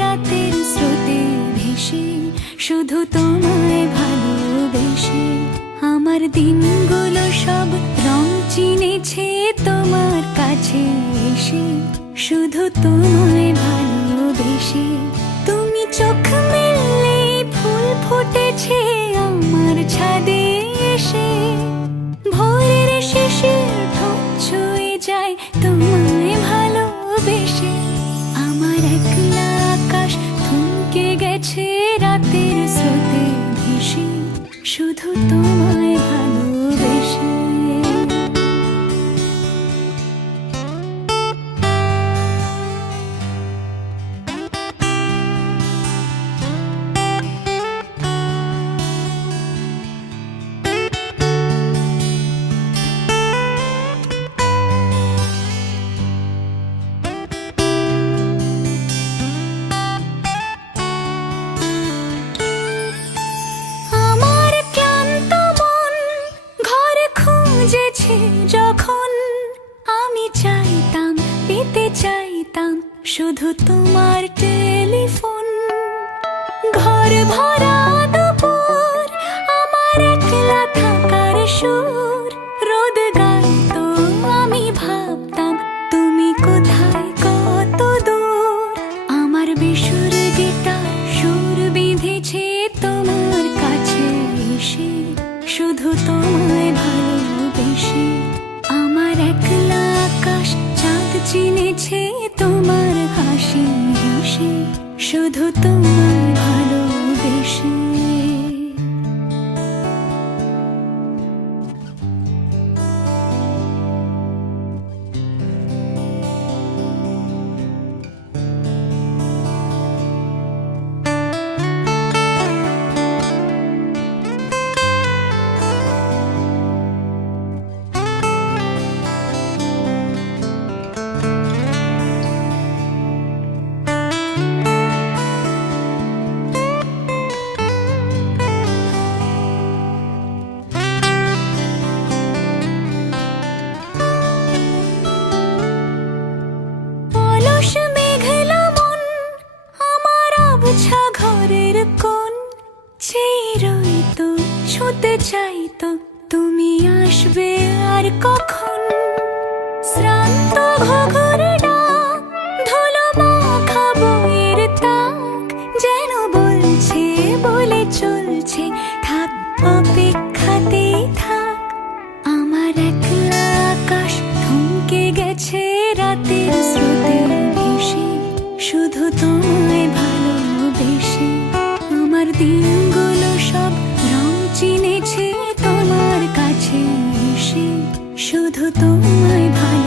রাতের স্রোতে ভেসে, শুধু তোমায় ভালোবেসে। আমার দিনগুলো সব রং চিনেছে তোমার কাছে এসে, শুধু তোমায় ভালোবেসে। তুমি চোখ মেললে ফুল ফুটেছে আমার ছাদে এসে, ভোরের শিশির ঠোঁট ছুঁয়ে যায় তোমায় ভালোবেসে। আমার একলা আকাশ থমকে গেছে রাতের স্রোতে ভেসে, শুধু তোমায় ভালোবেসে। যখন আমি চাইতাম, পেতে চাইতাম শুধু তোমার টেলিফোন। ঘর ভরা দুপুর, আমার একলা থাকার সুর, রোদ গাইতো আমি ভাবতাম তুমি কোথায় কত দূর। আমার বেসুর গিটার সুর বিঁধেছে তোমার কাছে এসে, শুধু তোমায় ভালোবেসে। আমার একলা আকাশ চাঁদ চিনেছে তোমার হাসি হেসে, শুধু তোমায় ভালোবেসে। ঘরের কোণ চেয়ে রইতো, ছুঁতে চাইতো তুমি আসবে আর কখন। শ্রান্ত ঘুঘুর ডাক, ধুলো মাখা বইয়ের তাক, যেন বলছে বলে চলছে থাক, অপেক্ষাতেই থাক। আমার একলা আকাশ থমকে গেছে রাতের স্রোতে ভেসে, শুধু তোমায় ভালোবেসে। আমার দিনগুলো সব রং চিনেছে তোমার কাছে এসে, শুধু তোমায় ভালো